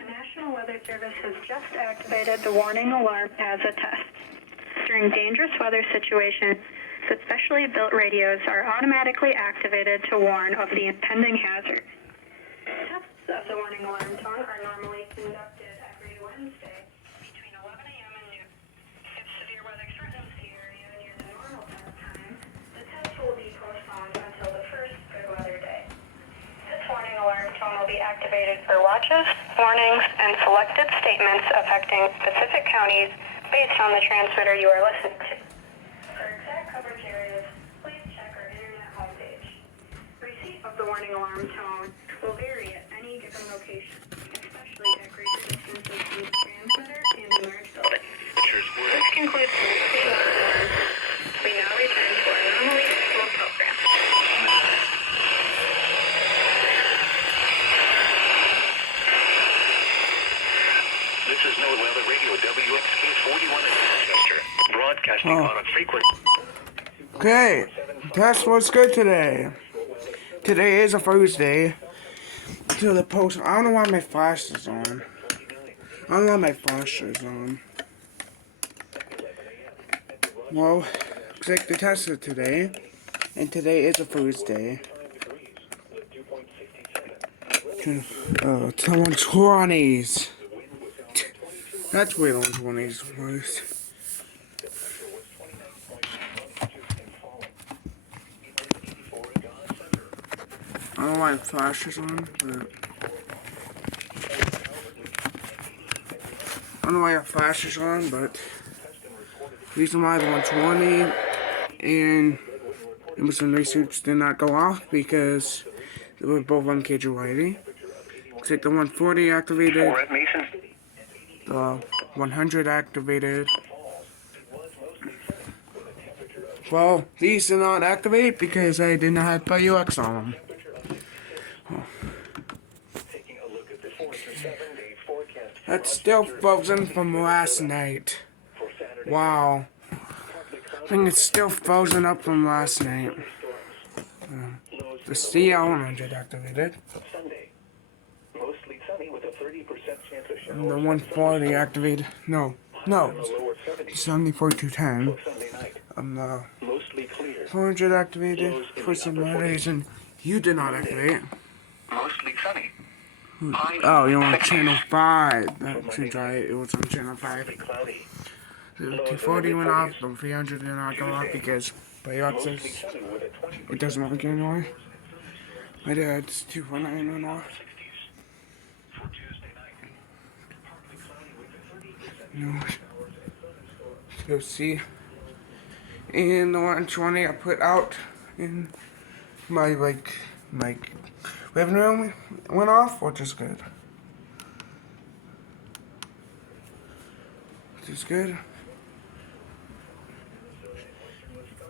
National Weather Service has just activated the warning alarm as a test. During dangerous weather situations, the specially built radios are automatically activated to warn of the impending hazard. Tests of the warning alarm tone are normally conducted every Wednesday between 11 a.m. and noon. If severe weather threatens the area near the normal test time, the test will be postponed until the first good weather day. This warning alarm tone will be activated for watches, warnings, and selected statements affecting specific counties based on the transmitter you are listening to. For exact coverage areas, please check our internet homepage. Receipt of the warning alarm tone will vary at any given location, especially at greater distances from the transmitter and in large buildings. This concludes the weekly warning alarm. We now return to our normally scheduled program. This is NOAA Weather Radio WXK 41 in Manchester, broadcasting on a frequency. Okay, test was good today. Today is a Thursday. To the post, I don't know why my flash is on. I don't know why my flash is on. Well, looks like the test is today, and today is a Thursday. 120s. That's way on 20s was. I don't know why the flash is on, but I don't know why the flash is on, but the reason why the 120 and Emerson Research did not go off because they were both on KJYD. Looks like the 140 activated, the 100 activated. Well, these did not activate because I did not have UX on them. That's still frozen from last night. Wow. I think it's still frozen up from last night. The CL100 activated. And the 140 activated. No. 74-210. The 400 activated for some reason. You did not activate. Mostly sunny. Oh, you're on channel 5. That seems right. It was on channel 5. The 240 went off, the 300 did not go off because by access it doesn't work anymore. My dad's 249 went off. Let's go see. And the 120 I put out in my living room went off, which is good. Which is good.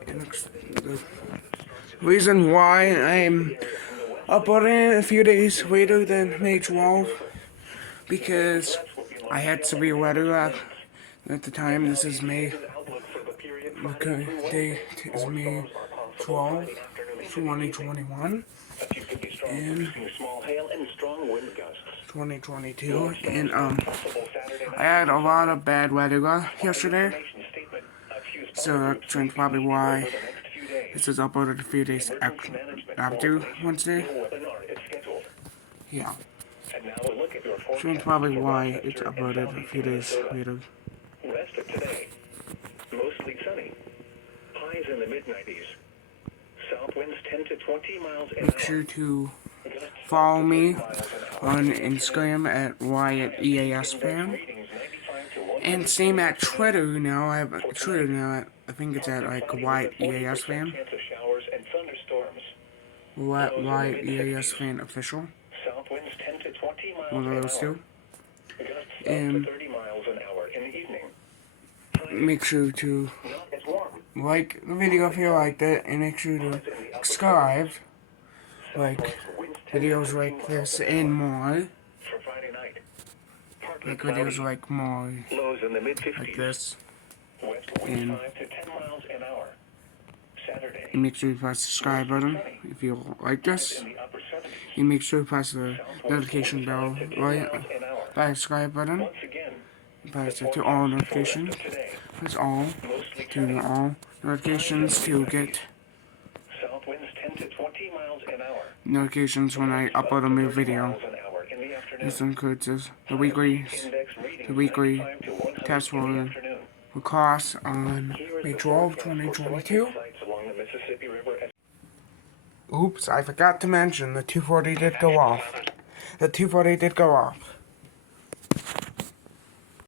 And the reason why I'm uploading it a few days later than May 12th, because I had severe weather at the time. This is May. The date is May 12th, 2021. And 2022, and I had a lot of bad weather yesterday, so that's probably why this is uploaded a few days after Wednesday. Yeah, that's probably why it's uploaded a few days later. Rest of today, mostly sunny. Highs in the mid-90s. South winds 10 to 20 miles an hour. Make sure to follow me on Instagram at Wyatt EAS fan. And same at Twitter now. I have a Twitter now. I think it's at like Wyatt EAS fan. Wyatt EAS fan official. One of those two. And make sure to like the video if you liked it, and make sure to subscribe, like, videos like this and more. For Friday night. Partly Like videos cloudy. like more Lows in the mid-50s. like this. West winds And 5 to 10 miles an hour. Saturday. and make sure you press the subscribe button if you like this. In the upper 70s. And make sure you press the notification bell right by the subscribe button. Once again, Press it to all notifications. today. Press all Mostly to all notifications to get South winds 10 to 20 miles an hour. notifications when I upload a new video. Miles an hour in the afternoon. This includes the weekly Index reading test 95 to 100 in the afternoon. class on May 12, 2022. Sites along the Mississippi River. Oops, I forgot to mention the 240 did go off. The 240 did go off.